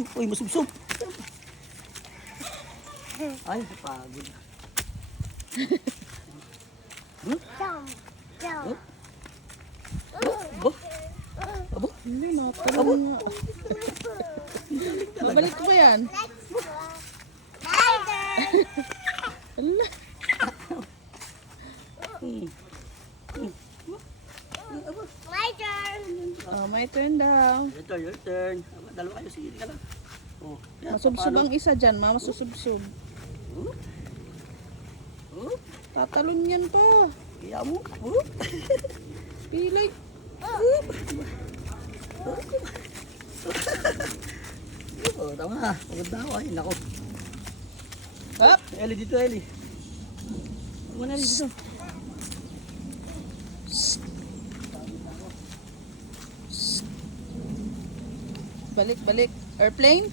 Uy, masubsob. Ay, pagod. Jump, jump. Abo. Abo. Hindi, napakalong nga. Babalik ko ba yan? Ala. My turn. Oh, my turn daw. Your turn. Dalawa kayo, sige ka lang. Oh, yan, Masubsob papalo. ang isa dyan, ma. Masusubsob. Tatalon yan pa. Kaya mo. Pilay. Oh, tama na. Pagod na ako. Ay, nako. Hop. Eli dito, Eli. Ano na dito? Balik, balik. Airplane.